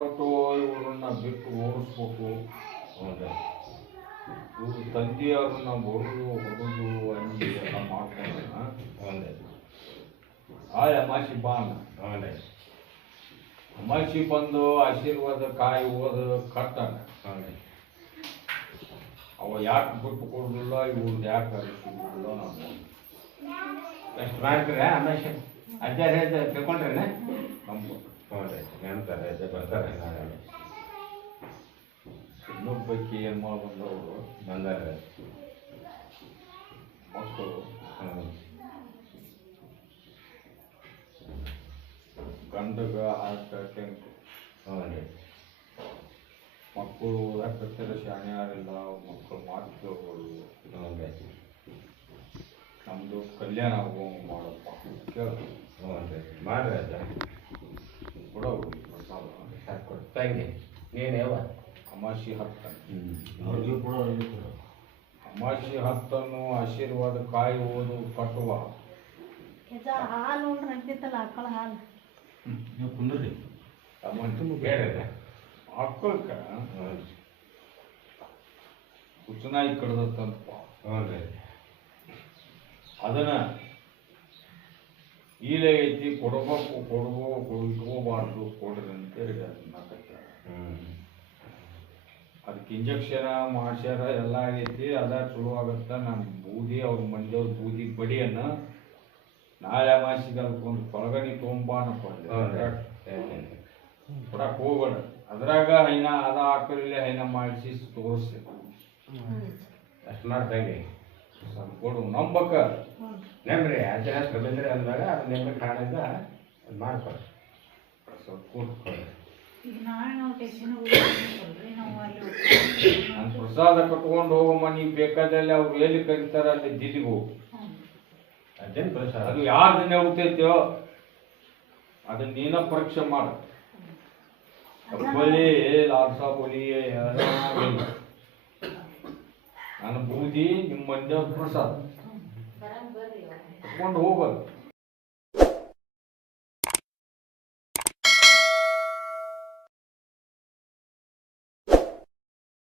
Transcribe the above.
ಕೊಟ್ಟು ಇವರನ್ನ ಬಿಟ್ಟು ಓಡಿಸ್ಬೇಕು ಹೌದಾ? ಇವರು ತಂದೆಯವ್ರನ್ನ ಹೊಡೆದು ಹೊಡೆದು ಅಂಜಿ ಎಲ್ಲ ಮಾಡ್ತಾರೆ ಹೌದಾ. ಆ ಅಮಾಸಿ ಬಾನ ಹೌದಾ. ಅಮಾಸಿ ಬಂದು ಆಶೀರ್ವಾದ ಕಾಯಿ ಓದ ಕಟ್ಟಾನ ಹೌದಾ. ಅವ ಯಾಕೆ ಬಿಟ್ಟು ಕೊಡುದಿಲ್ಲ ಇವ್ರು ಯಾಕೆ ಅರಿಸಿಲ್ಲ ನಾನು ಎಷ್ಟು ಮಾಡ್ತೀರಾ ಅಮಾಸಿ? ಅಜ್ಜಾರ ಹೇಳ್ತಾರೆ ತಿಳ್ಕೊಂಡ್ರೇನ? ನಮ್ಮ ಹೌದಾ. ನೆನ್ತಾರೆ ಅಜ್ಜ ಬರ್ತಾರೆ ನಾಳೆ ಇನ್ನೊಬ್ಬಕ್ಕೆ ಏನು ಮಾಡಿ ಬಂದವರು ಬಂದಾರ ಮಕ್ಕಳು ಹೌದು ಗಂಡಗ ಹಾರ್ಟ್ ಅಟ್ಯಾಕ್ ರೀ ಮಕ್ಕಳು ಓದಕತ್ತಿರ ಶಾಣೆ ಯಾರಿಲ್ಲ ಮಕ್ಕಳು ಮಾತು ಕೇಳ್ಬೋದು ನಮ್ಮದು ಕಲ್ಯಾಣ ಮಾಡಪ್ಪ ಕೇಳ ಹೌದು ಮಾಡ್ರಿ ಅಜ್ಜ ಕೂಡ ಹೋಗಿ ತಂಗಿ ನೀನೇವ ಯಾವ ಅಮಾಸಿ ಹತ್ತ ಹ್ಞೂ ಕೂಡ ಅವ್ರಿಗೆ ಕೂಡ. ಅಮಾಸಿ ಹತ್ತನ್ನು ಆಶೀರ್ವಾದ ಕಾಯಿ ಓದು ಕಟ್ಟುವ ಹಾಲು ಉಂಡ್ರೆ ಅಂತಿತ್ತಲ್ಲ ಆಕಳ ಹಾಲು. ನೀವು ಕುಂದ್ರಿ. ಬೇಡ ಅದನ್ನ ಈಲೆ ಐತಿ ಕೊಡಬೇಕು ಕೊಡ್ಬೋ ಇಟ್ಕೋಬಾರ್ದು ಕೊಡ್ರಿ ಅಂತೇಳಿ ಅದನ್ನ ಕಟ್ಟಾರ ಹ್ಞೂ ಅದಕ್ಕೆ ಇಂಜೆಕ್ಷನ್ ಮಾಡ್ಸ್ಯಾರ ಎಲ್ಲ ಆಗೈತಿ ಅದ ಚಲೋ ಆಗತ್ತ. ನಮ್ಮ ಬೂದಿ ಅವ್ರ ಮಂದಿಯವ್ರ ಬೂದಿ ಬಡಿಯನ್ನ ನಾಳೆ ಮಾಸಿಗೆ ಅದಕ್ಕೊಂದು ಕೊಳಗಣಿ ಹೌದು ಕೊಡಕ್ ಹೋಗ್ಬೇಡ. ಅದ್ರಾಗ ಹೈನ ಅದ ಹಾಕಲಿಲ್ಲ ಹೈನ ಮಾಡಿಸಿ ತೋರಿಸಿ. ಅಷ್ಟು ಮಾಡ್ದಂಗೆ. ಕೊಡು ನಂಬಕ. ನೆಮ್ರಿ ಹೆಸರು ಬಂದ್ರೆ ಅಂದಾಗ ಅದು ನೆಮ್ಮದಿ ಕಾಣಿಂದ ಅದು ಮಾಡ್ಕೊಳ್ಳಿ. ಸ್ವಲ್ಪ ಕೂತ್ಕೊಳ್ಳಿ. ನಾನು ಪ್ರಸಾದ ಕಟ್ಕೊಂಡು ಹೋಗಮ್ಮ ನೀವು ಬೇಕಾದಲ್ಲಿ ಅವ್ರು ಎಲ್ಲಿ ಕರೀತಾರ ಅಲ್ಲಿ ದಿಲ್ಲಿಗೆ ಹೋಗು. ಅದೇನು ಪ್ರಸಾದ? ಅದು ಯಾರ್ದು ನೆವತೈತೋ ಅದನ್ನ ನೀನ ಪರೀಕ್ಷೆ ಮಾಡು. ಕಬ್ಬಳಿ ಲಾಲ್ಸಾ ಬೋಲಿ ನನ್ನ ಬೂದಿ ನಿಮ್ಮ ಮಂದಿ ಪ್ರಸಾದ ಕಟ್ಕೊಂಡು ಹೋಗೋದು